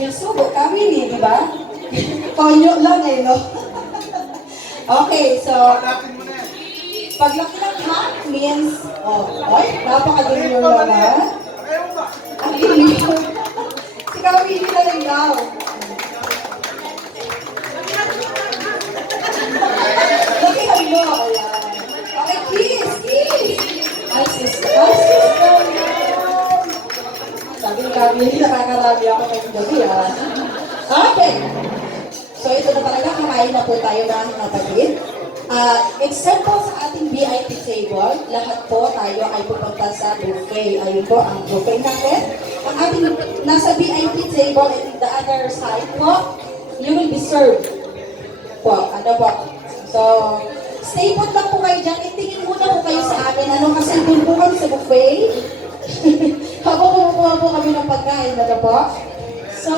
Yung subo kami ni, di ba? Tonyo lang eh, no? Okay, so, paglaki ng hat means, oy, napaka-junior naman. Ang junior. Si Kawili na lang daw. Lakihan mo, ayan. Okay, kiss, kiss. Ay, sister. Sabi ni Kawili, nakakarami ako ngayong gabi, ha? Okay. So, ito na talaga, kakain na po tayo mga kapatid. Except po sa ating VIP table, lahat po tayo ay pupunta sa buffet. Ayun po ang buffet natin. Ang ating nasa VIP table and the other side po, you will be served po. Ano po? So, stay put lang po kayo dyan. Itingin muna po kayo sa amin. Ano kasi doon po kami sa buffet. Habang kumukuha po kami ng pagkain. Ano po? So,